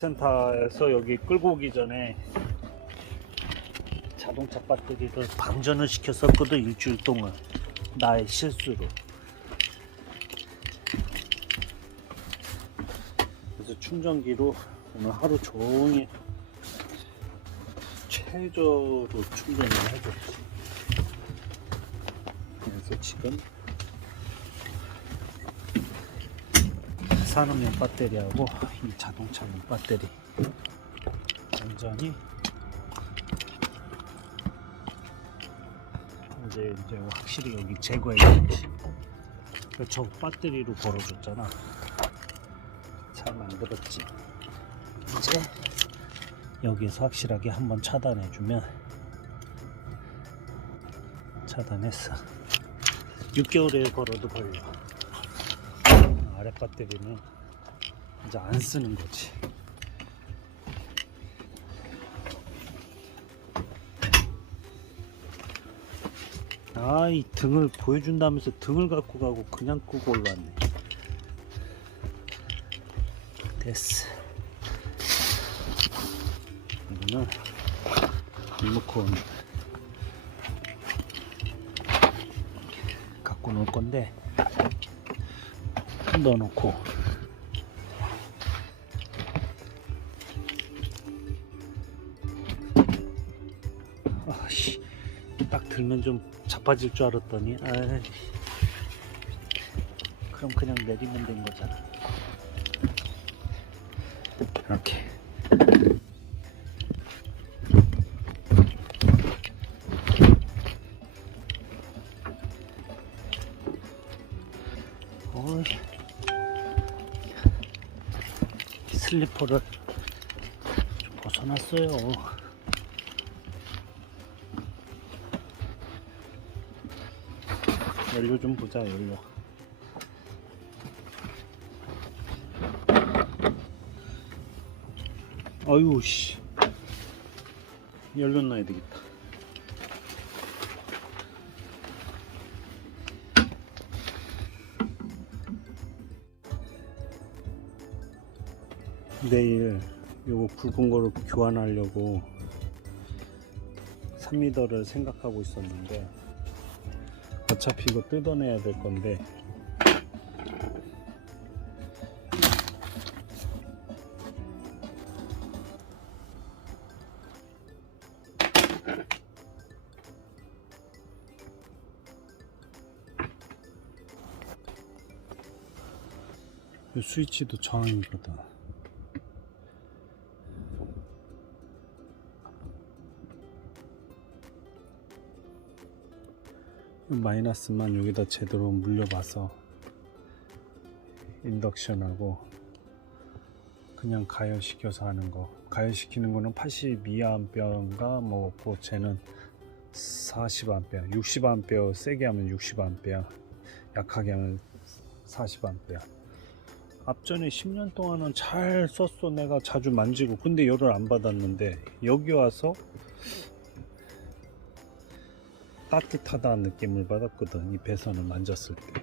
센터에서 여기 끌고 오기 전에 자동차 배터리를 방전을 시켰었거든 일주일 동안. 나의 실수로. 그래서 충전기로 오늘 하루 종일 최저로 충전을 해줬지. 그래서 지금 산업용 배터리하고 이 자동차용 배터리 완전히 이제 이제 확실히 여기 제거해야지. 저 배터리로 걸어줬잖아. 잘 만들었지. 이제 여기에서 확실하게 한번 차단해주면 차단했어. 6개월에 걸어도 걸려. 아래 배터리는 이제 안 쓰는 거지. 아, 이 등을 보여준다면서 등을 갖고 가고 그냥 끄고 올라왔네. 됐어. 이거는 리모컨 갖고 놀 건데 넣어놓고. 아씨 딱 들면 좀 자빠질 줄 알았더니 아이. 그럼 그냥 내리면 된 거잖아. 이렇게 슬리퍼를 좀 벗어났어요. 연료 좀 보자, 연료. 아유, 씨. 연료 넣어야 되겠다. 내일 요거 굵은 거를 교환하려고 3m를 생각하고 있었는데 어차피 이거 뜯어내야 될 건데. 이 스위치도 저항이거든 마이너스만 여기다 제대로 물려봐서 인덕션하고 그냥 가열시켜서 하는 거. 가열시키는 거는 82A인가? 뭐고 쟤는 40A 60A 세게 하면 60A 약하게 하면 40A 앞전에 10년 동안은 잘 썼어. 내가 자주 만지고. 근데 열을 안 받았는데 여기 와서 따뜻하다는 느낌을 받았거든 이 배선을 만졌을 때.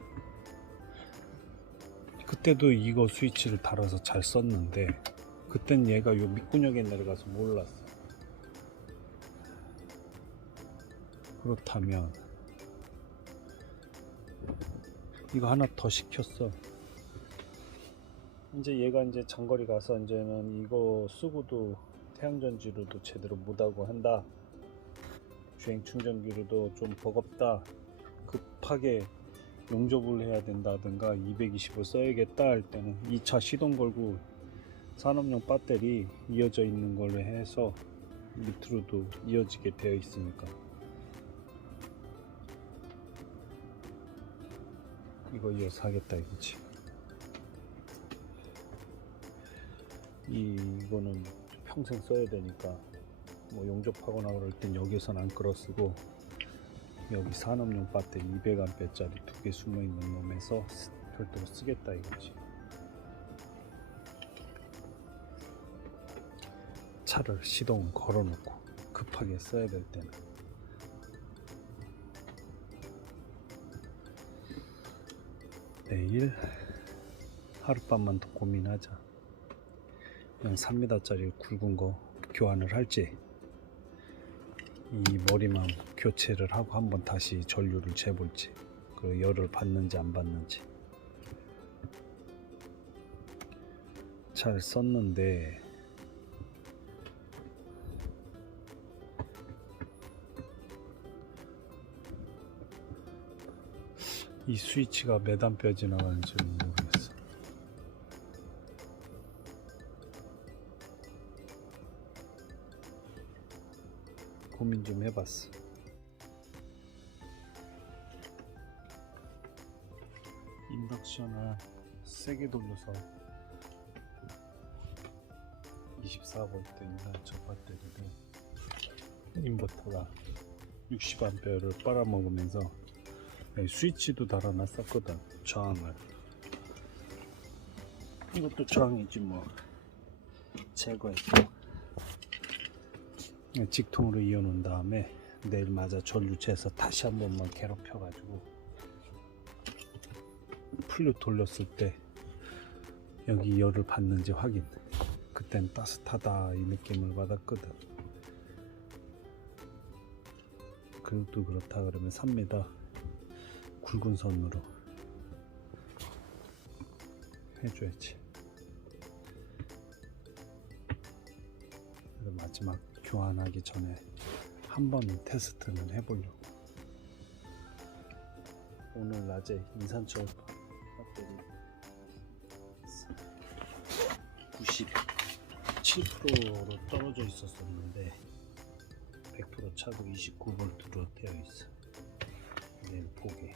그때도 이거 스위치를 달아서 잘 썼는데 그땐 얘가 요 밑구녕에 내려가서 몰랐어. 그렇다면 이거 하나 더 시켰어. 이제 얘가 이제 장거리 가서 이제는 이거 쓰고도 태양전지로도 제대로 못하고 한다 주행 충전기로도 좀 버겁다 급하게 용접을 해야 된다든가 220을 써야겠다 할 때는 2차 시동 걸고 산업용 배터리 이어져 있는 걸로 해서 밑으로도 이어지게 되어 있으니까. 이거 이어서 하겠다 이거지. 이거는 평생 써야 되니까 뭐 용접하거나 그럴 땐 여기선 안 끌어 쓰고 여기 산업용 배터리 200A짜리 두 개 숨어 있는 놈에서 쓰- 별도로 쓰겠다 이거지. 차를 시동 걸어 놓고 급하게 써야 될 때는 내일 하룻밤만 더 고민하자. 그냥 3m짜리 굵은 거 교환을 할지 이 머리만 교체를 하고 한번 다시 전류를 재볼지 그 열을 받는지 안 받는지 잘 썼는데 이 스위치가 몇 암페어 지나가는지 모르겠어. 고민 좀 해봤어. 인덕션을 세게 돌려서 24V 인산철 배터리를 인버터가 60A를 빨아먹으면서 네, 스위치도 달아놨었거든 저항을. 이것도 저항이지 뭐. 제거했고. 네, 직통으로 이어놓은 다음에 내일 맞아 전류체에서 다시 한 번만 괴롭혀 가지고 풀로 돌렸을 때 여기 열을 받는지 확인. 그땐 따뜻하다 이 느낌을 받았거든. 그것도 그렇다 그러면 3m 굵은 선으로 해줘야지. 마지막 교환하기 전에 한번 테스트는 해보려고. 오늘 낮에 인산철 배터리 97%로 떨어져 있었었는데 100% 차고 29V로 되어 있어. 내일 보게.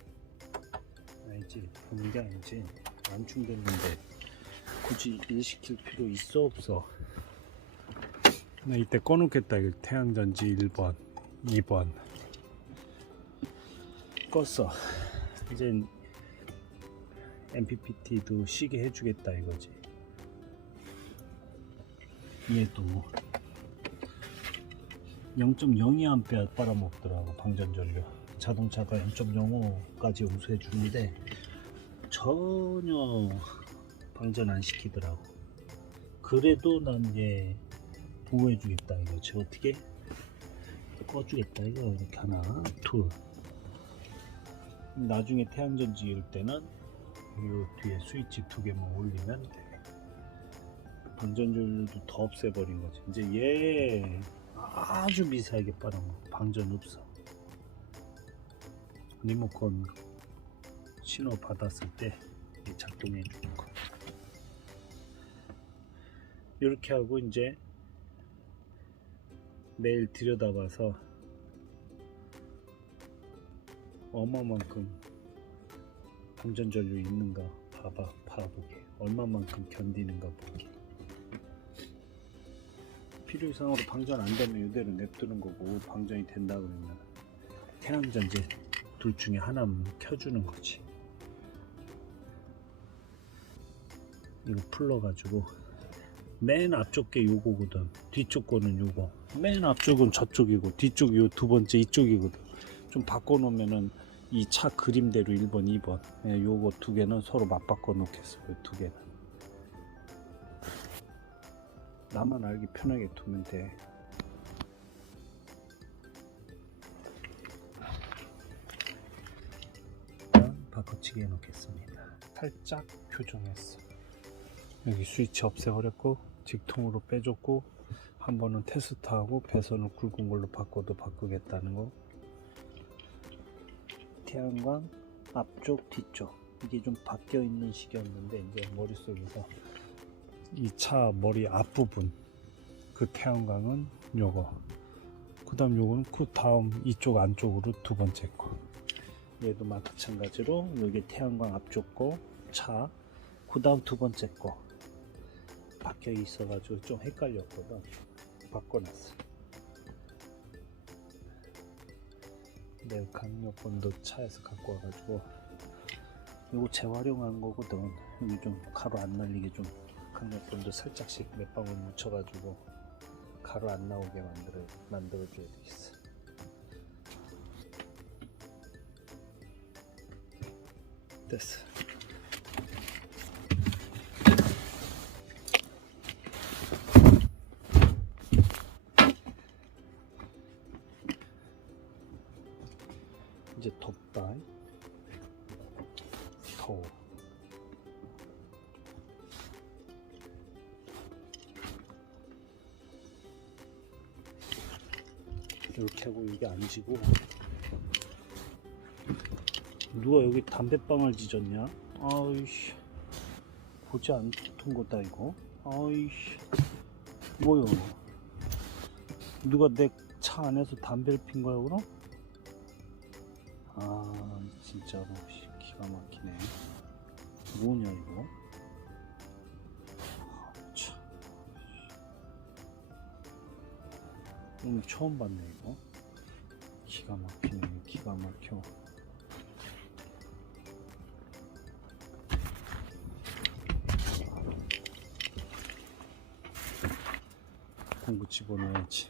아니지 보는 게 아니지 안 충됐는데 굳이 일 시킬 필요 있어 없어 나 이때 꺼놓겠다 이거 태양전지 1번 2번. 껐어. 이젠 MPPT도 쉬게 해주겠다 이거지. 얘도 0.02A 빨아먹더라고 방전전류. 자동차가 0.05까지 우수해 주는데 전혀 방전 안 시키더라고. 그래도 난얘 보호해 주겠다 이거지. 어떻게 꺼주겠다 이거 이렇게 하나, 둘. 나중에 태양전지 일 때는 이 뒤에 스위치 두 개만 올리면 돼. 방전전류도 더 없애버린 거지. 이제 얘 아주 미세하게 빨아먹어. 방전 없어. 리모컨 신호 받았을 때 작동해 주는 거. 이렇게 하고 이제 내일 들여다봐서 얼마만큼 방전전류 있는가 봐봐 봐보게 얼마만큼 견디는가 보게 필요 이상으로 방전 안 되면 이대로 냅두는 거고 방전이 된다 그러면 태양전지 둘 중에 하나만 켜주는 거지. 이거 풀러가지고 맨 앞쪽 게 요거거든. 뒤쪽 거는 요거. 맨 앞쪽은 저쪽이고 뒤쪽이 요두 번째 이쪽이거든. 좀 바꿔 놓으면은 이 차 그림대로 1번, 2번. 예, 요거 두 개는 서로 맞바꿔 놓겠어. 요 두 개는. 나만 알기 편하게 두면 돼. 바꿔치기 해놓겠습니다. 살짝 교정했어. 여기 스위치 없애버렸고 직통으로 빼줬고 한 번은 테스트하고 배선을 굵은 걸로 바꿔도 바꾸겠다는 거. 태양광 앞쪽 뒤쪽. 이게 좀 바뀌어 있는 식이었는데 이제 머릿속에서 이 차 머리 앞부분 그 태양광은 요거. 그 다음 요거는 그 다음 이쪽 안쪽으로 두 번째 거. 얘도 마찬가지로 여기 태양광 앞쪽 거, 차, 그 다음 두 번째 거. 바뀌어 있어 가지고 좀 헷갈렸거든. 바꿔놨어. 내일 강력본도 차에서 갖고 와가지고 이거 재활용한 거거든. 여기 좀 가루 안 날리게 좀 강력본도 살짝씩 몇 방울 묻혀가지고 가루 안 나오게 만들어 만들어줘야 되겠어. 됐어. 이렇게 하고 이게 안 지고. 누가 여기 담배방을 지졌냐? 아이씨. 보지 않던 거다 이거. 아이씨. 뭐요? 누가 내 차 안에서 담배를 핀 거야 그럼? 아 진짜로. 씨, 기가 막히네. 뭐냐 이거 오늘 처음 봤네 이거. 기가 막히네 기가 막혀. 공구 집어넣어야지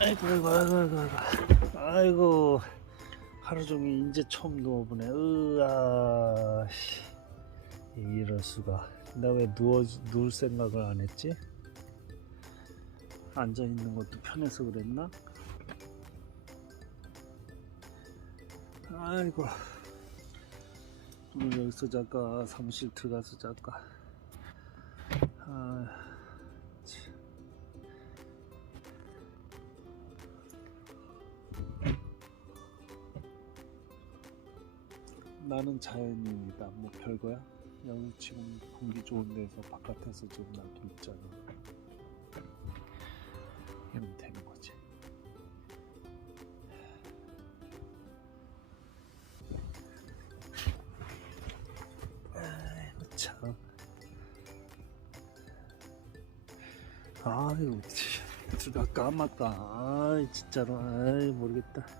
아이고 아이고 아이고 아이고 아이고. 하루 종일 이제 처음 누워보네. 으아 씨. 이럴 수가. 나 왜 누워 누울 생각을 안 했지? 앉아 있는 것도 편해서 그랬나? 아이고. 오늘 여기서 잘까 사무실 들어가서 잘까 아 나는 자연인이다. 뭐 별거야? 여기 지금 공기 좋은 데서 바깥에서 지금 나도 있잖아. 이러면 되는 거지. 아이고 참. 참. 둘다 까맣다. 아이 진짜로. 아이 모르겠다.